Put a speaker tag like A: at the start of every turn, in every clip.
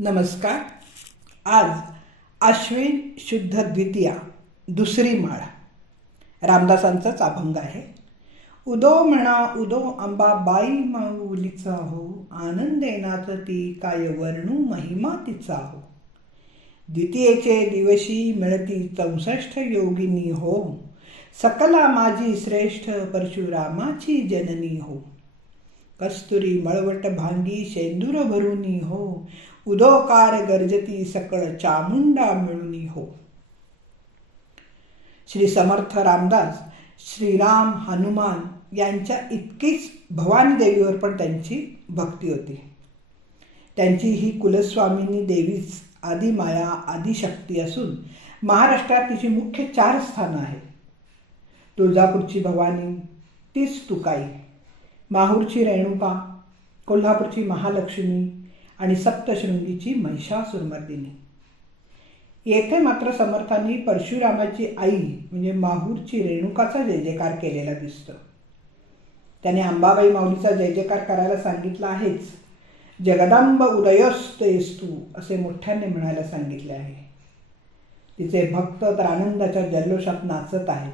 A: नमस्कार. आज आश्विन शुद्ध द्वितीया दुसरी माळ. रामदासांचाच अभंग आहे. उदो म्हणा उदो अंबा बाई माऊलीचा हो. आनंदेनाथ ती काय वर्णू महिमा तिचा हो. द्वितीयेचे दिवशी मिळती चौसष्ट योगिनी हो. सकला माझी श्रेष्ठ परशुरामाची जननी हो. कस्तुरी मळवट भांगी शेंदूर भरुनी हो. उदोकार गर्जती सकळ चामुंडा मिळुनी हो. श्री समर्थ रामदास श्रीराम हनुमान यांच्या इतकीच भवानी देवीवर पण त्यांची भक्ती होती. त्यांची ही कुलस्वामिनी देवीच आदिमाया आदिशक्ती असून महाराष्ट्रात तिची मुख्य चार स्थानं आहेत. तुळजापूरची भवानी तीच तुकाई माहूरची रेणुका कोल्हापूरची महालक्ष्मी आणि सप्तशृंगीची महिषासुरमर्दिनी. येथे मात्र समर्थांनी परशुरामाची आई म्हणजे माहूरची रेणुकाचा जय जयकार केलेला दिसतो. त्याने अंबाबाई माऊलीचा जय जयकार करायला सांगितला आहेच. जगदांब उदयस्तयस्तू असे मोठ्याने म्हणायला सांगितले आहे. तिचे भक्त तर आनंदाच्या जल्लोषात नाचत आहे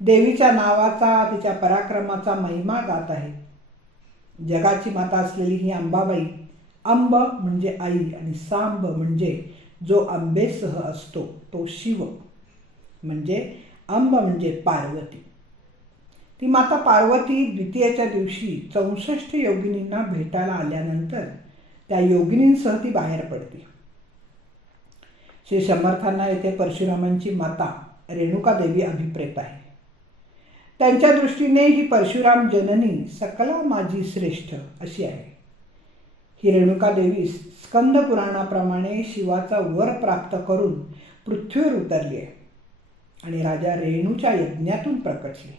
A: देवीच्या नावाचा तिच्या पराक्रमाचा महिमा गात आहे. जगाची माता असलेली ही अंबाबाई अंब म्हणजे आई आणि सांब म्हणजे जो आंबेसह असतो तो शिव. म्हणजे अंब म्हणजे पार्वती. ती माता पार्वती द्वितीयेच्या दिवशी चौसष्ट योगिनींना भेटायला आल्यानंतर त्या योगिनींसह ती बाहेर पडते. श्री समर्थांना येथे परशुरामांची माता रेणुका देवी अभिप्रेत आहे. त्यांच्या दृष्टीने ही परशुराम जननी सकला माझी श्रेष्ठ अशी आहे. ही रेणुका देवी स्कंद पुराणाप्रमाणे शिवाचा वर प्राप्त करून पृथ्वीवर उतरली आहे. आणि राजा रेणूच्या यज्ञातून प्रकटली.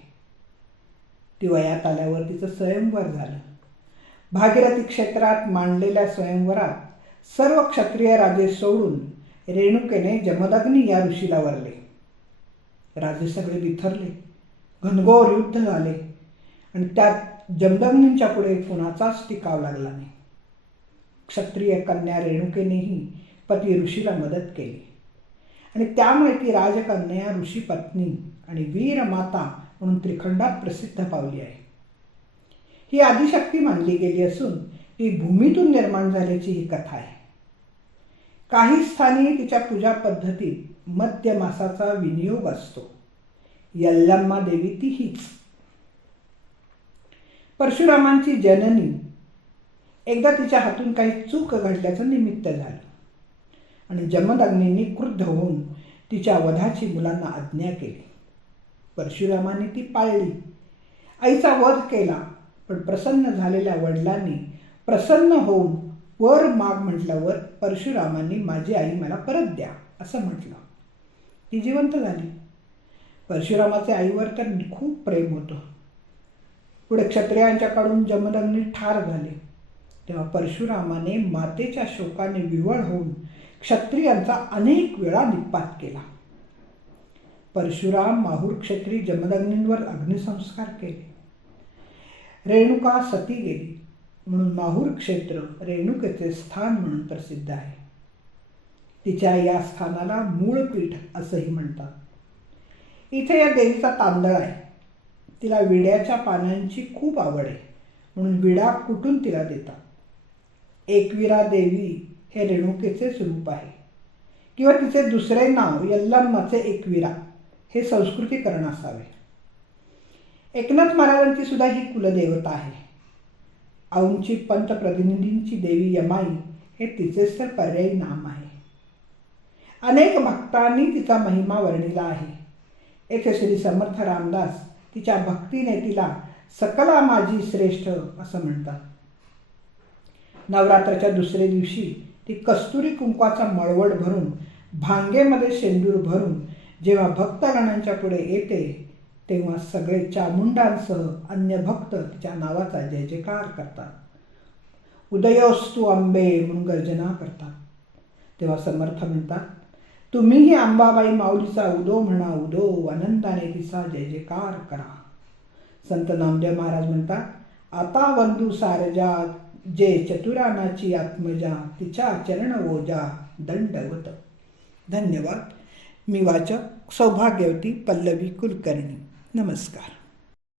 A: ती वयात आल्यावर तिचं स्वयंवर झालं. भागीरथी क्षेत्रात मांडलेल्या स्वयंवरात सर्व क्षत्रिय राजे सोडून रेणुकेने जमदग्नी या ऋषीला वरले. राजे सगळे बिथरले. घनघोर युद्ध झाले. आणि त्यात जमदग्नींच्या पुढे कुणाचाच टिकाव लागला नाही. क्षत्रिय कन्या रेणुकेनेही पती ऋषीला मदत केली. आणि त्यामुळे ती राजकन्या ऋषी पत्नी आणि वीर माता म्हणून त्रिखंडात प्रसिद्ध पावली आहे. ही आदिशक्ती मानली गेली असून ती भूमीतून निर्माण झाल्याची ही कथा आहे. काही स्थानी तिच्या पूजा पद्धतीत मध्य मासाचा विनियोग असतो. यल्लम्मा देवी ती हीच परशुरामांची जननी एकदा तिच्या हातून काही चूक घडल्याचं निमित्त झालं. आणि जमदग्नींनी क्रुद्ध होऊन तिच्या वधाची मुलांना आज्ञा केली. परशुरामाने ती पाळली. आईचा वध केला पण प्रसन्न झालेल्या वडिलांनी प्रसन्न होऊन वर माग म्हटल्यावर परशुरामांनी माझी आई मला परत द्या असं म्हटलं. ती जिवंत झाली. परशुरामाचे आईवर तर खूप प्रेम होतं. पुढे क्षत्रियांच्याकडून जमदग्नी ठार झाले. तेव्हा परशुरामाने मातेच्या शोकाने विवळ होऊन क्षत्रियांचा अनेक वेळा निपात केला. परशुराम माहूर क्षत्रिय जमदग्नींवर अग्निसंस्कार केले. रेणुका सती गेली म्हणून माहूर क्षेत्र रेणुकेचे स्थान म्हणून प्रसिद्ध आहे. तिच्या या स्थानाला मूळपीठ असंही म्हणतात. इथे या देवीचा तांदळ आहे. तिला विड्याच्या पानांची खूप आवड आहे म्हणून विडा कुटून तिला देतात? एकविरा देवी हे रेणुकेचे स्वरूप आहे. किंवा तिचे दुसरे नाव यल्लम्माचे एकविरा हे संस्कृतीकरण असावे. एकनाथ महाराजांची सुद्धा ही कुलदेवता आहे. औंची पंतप्रतिनिधींची देवी यमाई हे तिचेच तर पर्यायी नाम आहे. अनेक भक्तांनी तिचा महिमा वर्णिला आहे. येथे श्री समर्थ रामदास तिच्या भक्तीने तिला सकला माझी श्रेष्ठ असं म्हणतात. नवरात्राच्या दुसऱ्या दिवशी ती कस्तुरी कुंकवाचा मळवट भरून भांगेमध्ये शेंदूर भरून जेव्हा भक्तगणांच्या पुढे येते तेव्हा सगळे चामुंडांसह अन्य भक्त तिच्या नावाचा जय जयकार करतात. उदयोस्तू आंबे म्हणून गर्जना करतात. तेव्हा समर्थ म्हणतात तुम्हीही अंबाबाई माऊलीचा उदो म्हणा उदो आनंदाने तिचा जय जयकार करा. संत नामदेव महाराज म्हणतात आता वंदू सारजात जे चतुरानाची आत्मजा तिच्या चरण ओजा दंडवत. धन्यवाद. मी वाचक सौभाग्यवती पल्लवी कुलकर्णी. नमस्कार.